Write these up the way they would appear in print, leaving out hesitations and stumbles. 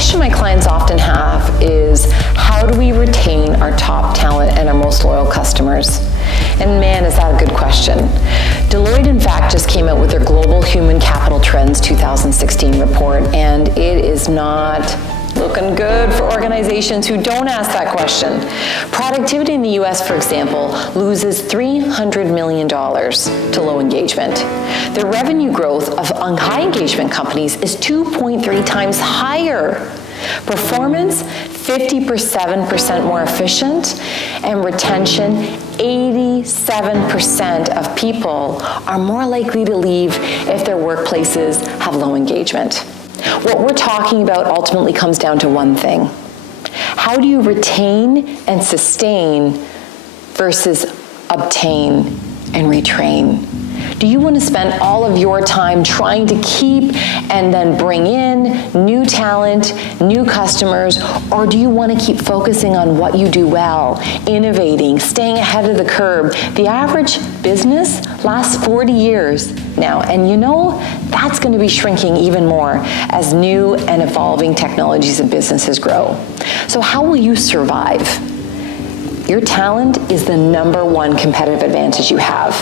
question my clients often have is, how do we retain our top talent and our most loyal customers? And man, is that a good question. Deloitte, in fact, just came out with their Global Human Capital Trends 2016 report, and it is not looking good for organizations who don't ask that question. Productivity in the US, for example, loses $300 million to low engagement. The revenue growth of high engagement companies is 2.3 times higher. Performance, 57% more efficient, and retention, 87% of people are more likely to leave if their workplaces have low engagement. What we're talking about ultimately comes down to one thing. How do you retain and sustain versus obtain and retrain? Do you want to spend all of your time trying to keep and then bring in new talent, new customers, or do you want to keep focusing on what you do well, innovating, staying ahead of the curve? The average business lasts 40 years now, and you know, that's going to be shrinking even more as new and evolving technologies and businesses grow. So how will you survive? Your talent is the #1 competitive advantage you have.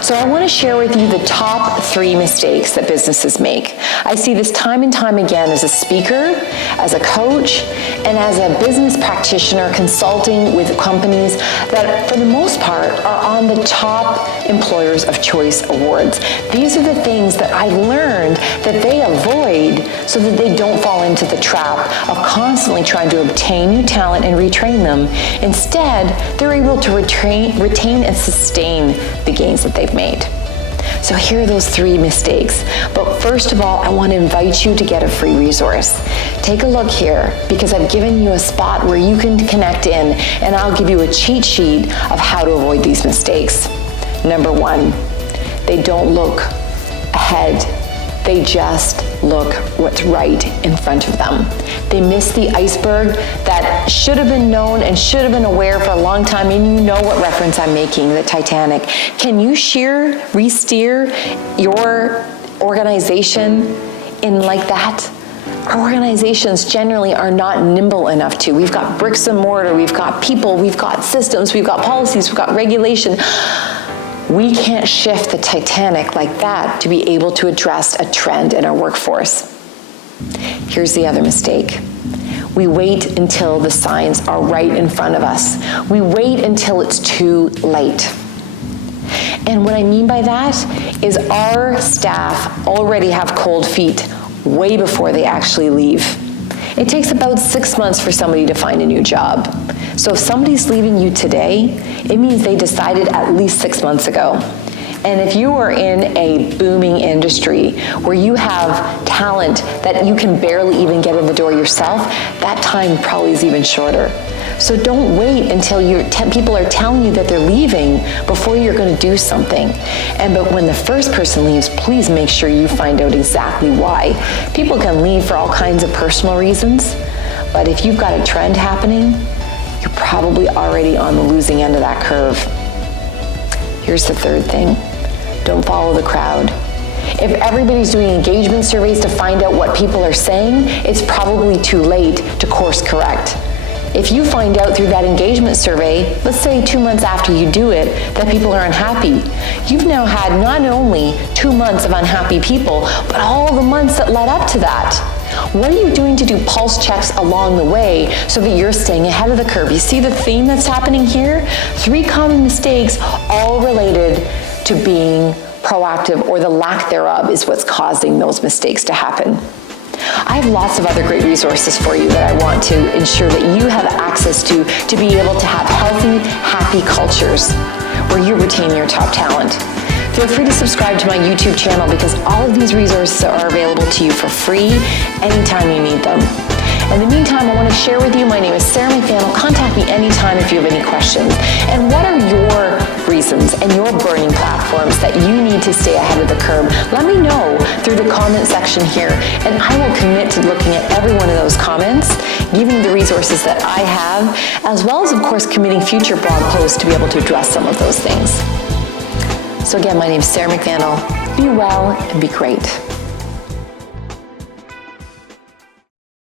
So I want to share with you the top 3 mistakes that businesses make. I see this time and time again as a speaker, as a coach, and as a business practitioner consulting with companies that, for the most part, are on the top Employers of Choice awards. These are the things that I learned that they avoid so that they don't fall into the trap of constantly trying to obtain new talent and retrain them. Instead, they're able to retain and sustain the gains that they've made. So here are those 3 mistakes. But first of all, I want to invite you to get a free resource. Take a look here, because I've given you a spot where you can connect in, and I'll give you a cheat sheet of how to avoid these mistakes. Number 1, they don't look ahead. They just look what's right in front of them. They miss the iceberg that should have been known and should have been aware for a long time, and you know what reference I'm making, the Titanic. Can you re-steer your organization in like that? Our organizations generally are not nimble enough to. We've got bricks and mortar, we've got people, we've got systems, we've got policies, we've got regulation. We can't shift the Titanic like that to be able to address a trend in our workforce. Here's the other mistake. We wait until the signs are right in front of us. We wait until it's too late. And what I mean by that is our staff already have cold feet way before they actually leave. It takes about 6 months for somebody to find a new job. So if somebody's leaving you today, it means they decided at least 6 months ago. And if you are in a booming industry where you have talent that you can barely even get in the door yourself, that time probably is even shorter. So don't wait until people are telling you that they're leaving before you're going to do something. But when the first person leaves, please make sure you find out exactly why. People can leave for all kinds of personal reasons, but if you've got a trend happening, you're probably already on the losing end of that curve. Here's the third thing. Don't follow the crowd. If everybody's doing engagement surveys to find out what people are saying, it's probably too late to course correct. If you find out through that engagement survey, let's say 2 months after you do it, that people are unhappy, you've now had not only 2 months of unhappy people, but all the months that led up to that. What are you doing to do pulse checks along the way so that you're staying ahead of the curve? You see the theme that's happening here? 3 common mistakes, all related to being proactive, or the lack thereof is what's causing those mistakes to happen. I have lots of other great resources for you that I want to ensure that you have access to be able to have healthy, happy cultures where you retain your top talent. Feel free to subscribe to my YouTube channel because all of these resources are available to you for free anytime you need them. In the meantime, I want to share with you, my name is Sarah McVanel. Contact me anytime if you have any questions. And what are your reasons and your burning platforms that you need to stay ahead of the curve? Let me know through the comment section here, and I will commit to looking at every one of those comments, giving you the resources that I have, as well as, of course, committing future blog posts to be able to address some of those things. So again, my name is Sarah McVanel. Be well and be great.